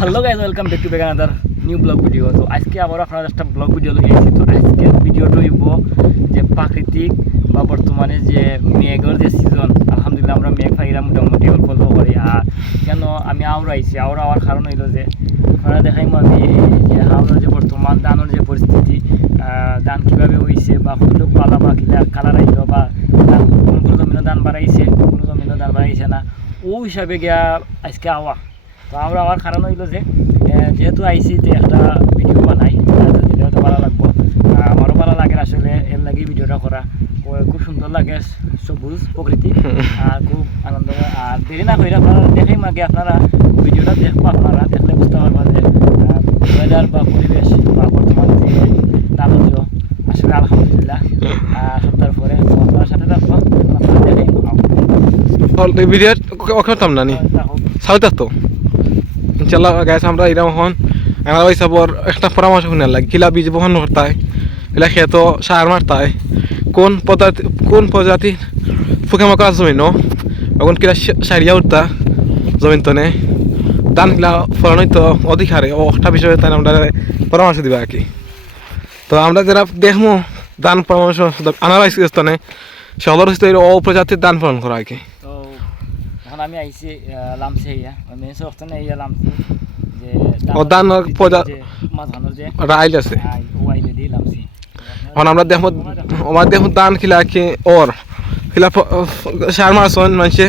Hello guys, welcome back to back another new blog video. তো আজকে আবার আপনারা একটা ব্লগ ভিডিও লই আইছি। তো আজকে ভিডিওটা হইব যে প্রাকৃতিক বা বর্তমানে যে মেঘের যে সিজন, আলহামদুলিল্লাহ আমরা মেঘ পাইরা মোটামুটি অল্প অল্প করি। আর কেন আমি আওড়া আইছি, আওড়া হওয়ার কারণ হইল যে আপনারা দেখাইম আমি যে হাওড়ার যে বর্তমান ধানের যে পরিস্থিতি, ধান কীভাবে হইছে বা কতটুকু পালা বা কিলা কালার আইল বা কোন কোনো জমিনও ধান বাড়াইছে, কোনো জমিনও ধান বাড়াইছে না, ও হিসাবে গিয়া আজকে আওয়া। তো আমরা আমার কারণ হইল যে যেহেতু আইসি তো একটা ভিডিও বানাই, ভিডিওটা ভালো লাগবো, আমারও ভালো লাগে আসলে, এর লাগে ভিডিওটা করা। খুব সুন্দর লাগে, সবুজ প্রকৃতি আর খুব আনন্দ। আর দেরি না করে আপনারা দেখাই মাগে, আপনারা ভিডিওটা দেখবো, আপনারা দেখলে বুঝতে পারবেন যে ওয়েদার বা পরিবেশ বা বর্তমানে যে দানন্দ আসলে আলহামদুলিল্লাহ সপ্তাহের পরে আপনার সাথে থাকবো, আপনারা দেখাই ভিডিও অক্ষরতাম না নি সাউথ তো ইনশাল্লাহ গাইস। আমরা এরকম এখন আমার ওই সবর একটা পরামর্শ শুনে লাগে কিলা বীজ বহন করতায়, কিলা খেত সার মারতায়, কোন প্রজাতির পোকামাকড় আছে জমিন, এখন কিলা সারিয়া উঠতা জমিন তনে ধান কিলা ফলন হইতো অধিক হারে, একটা বিষয়ে তাই আমরা পরামর্শ দিবা আর কি। তো আমরা যারা দেখবো ধান পরামর্শ আনার স্থানে শহর হচ্ছে ও প্রজাতির ধান ফলন করা আর কি। তো এখন আমি আইছি লামছে ইয়া মেন সরখানে ইয়া লামছে যে ধান মাঝখানের যে রাইল আছে, ওয়াইলে দি লামছি। এখন আমরা দেখবো আমার দেখবো ধান খিলা কি ওর খিলা সার মারছন মানুষে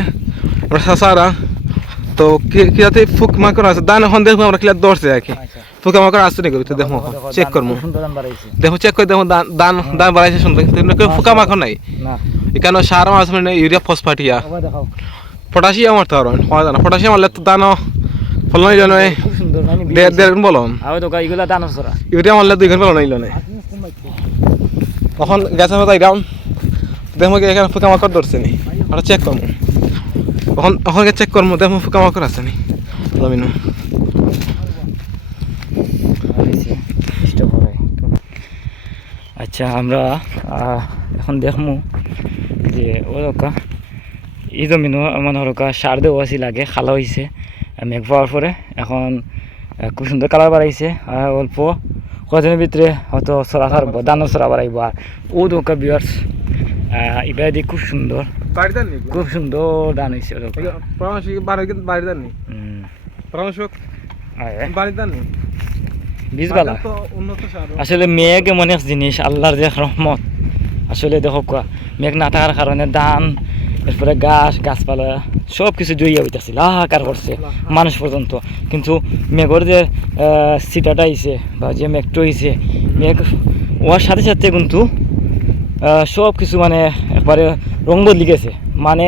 আমরা সারা। তো কিলাতে ফুক মাকড় আছে ধান এখন দেখবো আমরা খিলা ধরছে আর কি, ফুকা মাকড় আসছে নাকি তো দেখবো চেক করবো, দেখো চেক করে দেখো ধান ধান বাড়াইছে সুন্দর, কিন্তু ফুকা মাকড় নাই এখানে সার মারছ মানে ইউরিয়া ফসফাটিয়া পটাশিয়াম মারতে পারবেন, পটাশিয়াম মারলে তো ধান ফলন হইল নয় দেড় বলন, ইউরিয়া মারলে 2 ঘন্টা ফলন হইল নয়। তখন গেছে মতো এরাম দেখবো এখানে ফুকা মাকড় ধরছে নি, ওটা চেক করবো, ওখানে চেক করবো দেখবো ফুকা মাকড় আছে নি জমিন। আচ্ছা আমরা এখন দেখবো যে ওরকা এই জমিনও মানে ওরকা সার দেওয়া আছিল আগে, খালা হয়েছে মেঘ পাওয়ার পরে, এখন খুব সুন্দর কালার বাড়াইছে। আর অল্প কদিনের ভিতরে হয়তো সরা ছাড়বো, দানো সরা বাড়াইব। আর ও দোকা বিয়ার্স এবার দিয়ে খুব সুন্দর ধান হয়েছে। বীজবালা আসলে মেঘ এমন এক জিনিস, আল্লাহর যে রহমত। আসলে দেখো কোয়া মেঘ না থাকার কারণে ধান, এরপরে গাছপালা সব কিছু জইয়া হইতেছিল, হাহাকার করছে মানুষ পর্যন্ত। কিন্তু মেঘর যে সিটাটা আইছে বা যে মেঘটা হয়েছে, মেঘ ওয়ার সাথে সাথে কিন্তু সব কিছু মানে একবারে রং বদলি গেছে। মানে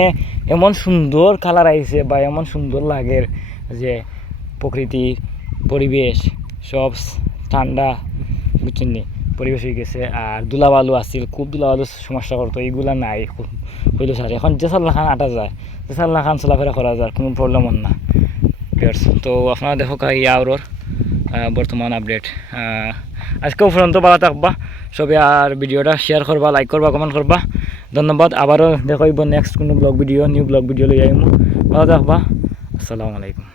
এমন সুন্দর কালার আইছে বা এমন সুন্দর লাগে যে প্রকৃতি পরিবেশ সব ঠান্ডা বুঝছেন নি পরিবেশ হয়ে গেছে। আর দুলাবালু আসছিল, খুব দুলাবালু সমস্যা করতো, এইগুলা নাই হইল সার। এখন যে সাল্লা আটা যায়, যে সাল্লা চলাফেরা করা যায়, কোনো প্রবলেম না। তো আপনারা দেখো ইয়াওর বর্তমান আপডেট। আজকেও পর্যন্ত ভালো থাকবা সবে, আর ভিডিওটা শেয়ার করবা, লাইক করবা, কমেন্ট করবা। ধন্যবাদ। আবারও দেখো নেক্সট কোনো blog video, new blog video লই আইমু। ভালো থাকবা। আসসালামু আলাইকুম।